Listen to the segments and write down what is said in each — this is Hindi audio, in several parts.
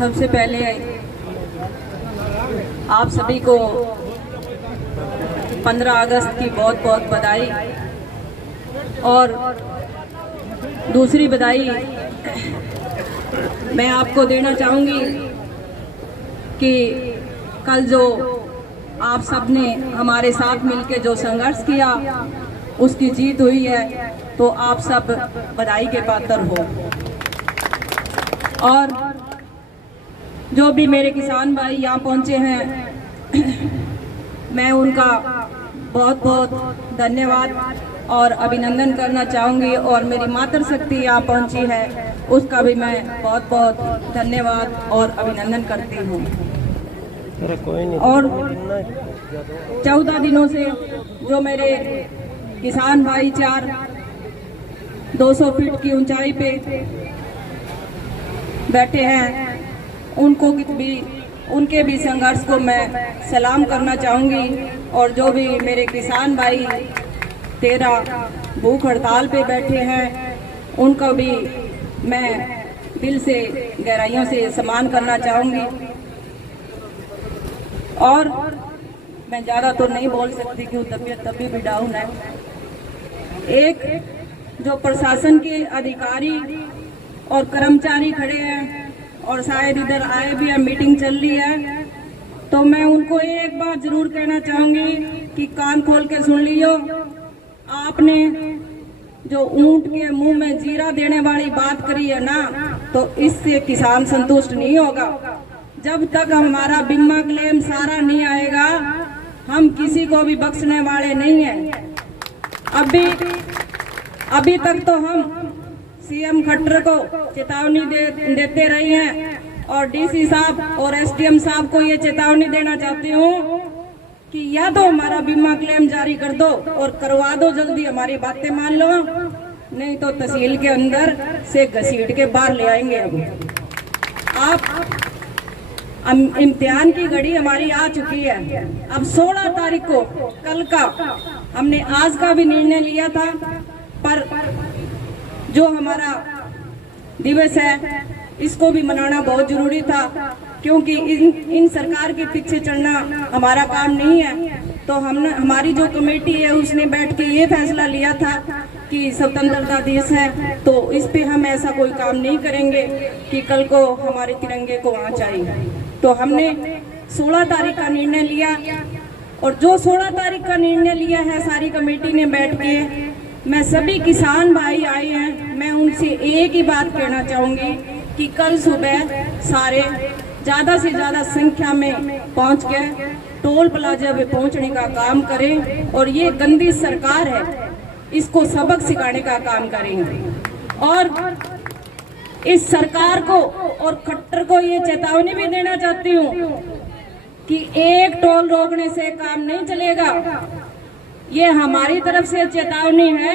सबसे पहले आप सभी को 15 अगस्त की बहुत बहुत बधाई। और दूसरी बधाई मैं आपको देना चाहूँगी कि कल जो आप सब ने हमारे साथ मिलकर जो संघर्ष किया उसकी जीत हुई है, तो आप सब बधाई के पात्र हो। और जो भी मेरे किसान भाई यहाँ पहुँचे हैं मैं उनका बहुत बहुत धन्यवाद और अभिनंदन करना चाहूँगी। और मेरी मातृशक्ति यहाँ पहुँची है उसका भी मैं बहुत बहुत धन्यवाद और अभिनंदन करती हूँ। और 14 दिनों से जो मेरे किसान भाई 200 फीट की ऊंचाई पे बैठे हैं उनके भी संघर्ष को मैं सलाम करना चाहूँगी। और जो भी मेरे किसान भाई 13 भूख हड़ताल पे बैठे हैं उनका भी मैं दिल से गहराइयों से सम्मान करना चाहूँगी। और मैं ज़्यादा तो नहीं बोल सकती क्यों तबीयत तभी भी डाउन है। एक जो प्रशासन के अधिकारी और कर्मचारी खड़े हैं और शायद इधर आए भी हैं, मीटिंग चल रही है, तो मैं उनको एक बात जरूर कहना चाहूँगी कि कान खोल के सुन लियो। आपने जो ऊंट के मुंह में जीरा देने वाली बात करी है ना, तो इससे किसान संतुष्ट नहीं होगा। जब तक हमारा बीमा क्लेम सारा नहीं आएगा हम किसी को भी बख्शने वाले नहीं हैं। अभी तक तो हम सीएम खट्टर को चेतावनी देते रहे हैं और डीसी साहब और एसडीएम साहब को ये चेतावनी देना चाहती हूँ कि या तो हमारा बीमा क्लेम जारी कर दो और करवा दो जल्दी, हमारी बातें मान लो, नहीं तो तहसील के अंदर से घसीट के बाहर ले आएंगे। अब इम्तिहान की घड़ी हमारी आ चुकी है। अब 16 तारीख को कल का हमने आज का भी निर्णय लिया था, पर जो हमारा दिवस है इसको भी मनाना बहुत जरूरी था, क्योंकि इन सरकार के पीछे चढ़ना हमारा काम नहीं है। तो हमारी जो कमेटी है उसने बैठ के ये फैसला लिया था कि स्वतंत्रता दिवस है तो इस पे हम ऐसा कोई काम नहीं करेंगे कि कल को हमारे तिरंगे को आँच आई। तो हमने 16 तारीख का निर्णय लिया और जो 16 तारीख का निर्णय लिया है सारी कमेटी ने बैठ के, मैं सभी किसान भाई आए हैं, मैं उनसे एक ही बात कहना चाहूँगी कि कल सुबह सारे ज़्यादा से ज़्यादा संख्या में पहुँच के टोल प्लाजा पे पहुँचने का काम करें और ये गंदी सरकार है इसको सबक सिखाने का काम करें। और इस सरकार को और खट्टर को ये चेतावनी भी देना चाहती हूँ कि एक टोल रोकने से काम नहीं चलेगा। ये हमारी तरफ से चेतावनी है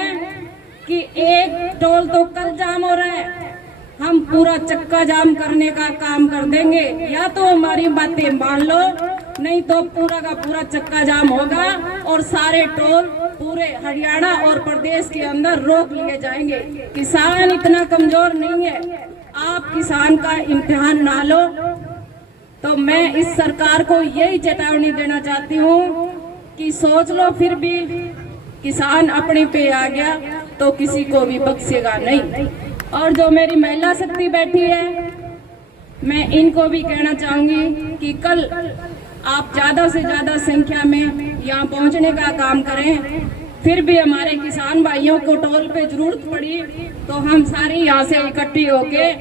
कि एक टोल तो कल जाम हो रहा है, हम पूरा चक्का जाम करने का काम कर देंगे। या तो हमारी बातें मान लो, नहीं तो पूरा का पूरा चक्का जाम होगा और सारे टोल पूरे हरियाणा और प्रदेश के अंदर रोक लिए जाएंगे। किसान इतना कमजोर नहीं है, आप किसान का इम्तिहान ना लो। तो मैं इस सरकार को यही चेतावनी देना चाहती हूँ कि सोच लो, फिर भी किसान अपने पे आ गया तो किसी को भी बख्शेगा नहीं। और जो मेरी महिला शक्ति बैठी है मैं इनको भी कहना चाहूंगी कि कल आप ज्यादा से ज्यादा संख्या में यहाँ पहुँचने का काम करें। फिर भी हमारे किसान भाइयों को टोल पे जरूरत पड़ी तो हम सारी यहाँ से इकट्ठी होके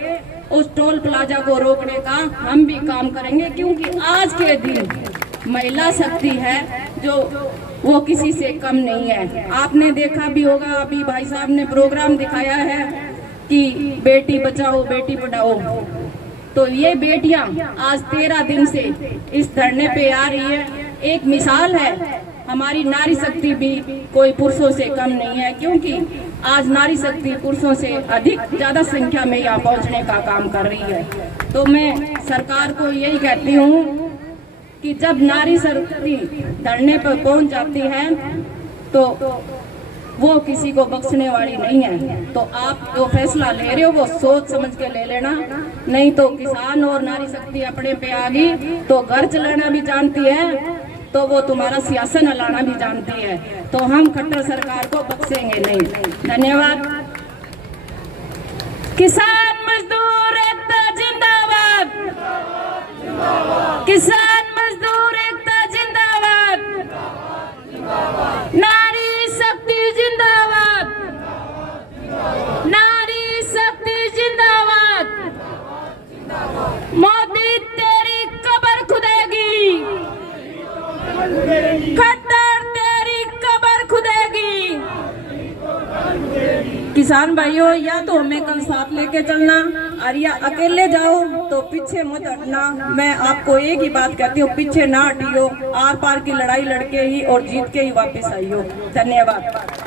उस टोल प्लाजा को रोकने का हम भी काम करेंगे, क्योंकि आज के दिन महिला शक्ति है जो वो किसी से कम नहीं है। आपने देखा भी होगा, अभी भाई साहब ने प्रोग्राम दिखाया है कि बेटी बचाओ बेटी पढ़ाओ, तो ये बेटियां आज 13 दिन से इस धरने पे आ रही है। एक मिसाल है, हमारी नारी शक्ति भी कोई पुरुषों से कम नहीं है, क्योंकि आज नारी शक्ति पुरुषों से अधिक ज्यादा संख्या में यहाँ पहुँचने का काम कर रही है। तो मैं सरकार को यही कहती हूँ कि जब नारी शक्ति धरने पर पहुँच जाती है तो वो किसी को बख्शने वाली नहीं है। तो आप जो फैसला ले रहे हो वो सोच समझ के ले लेना, नहीं तो किसान और नारी शक्ति अपने पे आ गई तो घर चलाना भी जानती है, तो वो तुम्हारा सियासन हलाना भी जानती है। तो हम खट्टर सरकार को बख्शेंगे नहीं। धन्यवाद। किसान मजदूर एकता जिंदाबाद, किसान मजदूर एकता जिंदाबाद, नारी शक्ति जिंदाबाद, नारी शक्ति जिंदाबाद। मोदी तेरी कब्र खुदेगी, खट्टर तेरी कब्र खुदेगी। किसान भाइयों, या तो हमें कल साथ लेके चलना और या अकेले जाओ तो पीछे मत हटना। मैं आपको एक ही बात कहती हूँ, पीछे ना हटियो, आर पार की लड़ाई लड़के ही और जीत के ही वापस आइयो। धन्यवाद।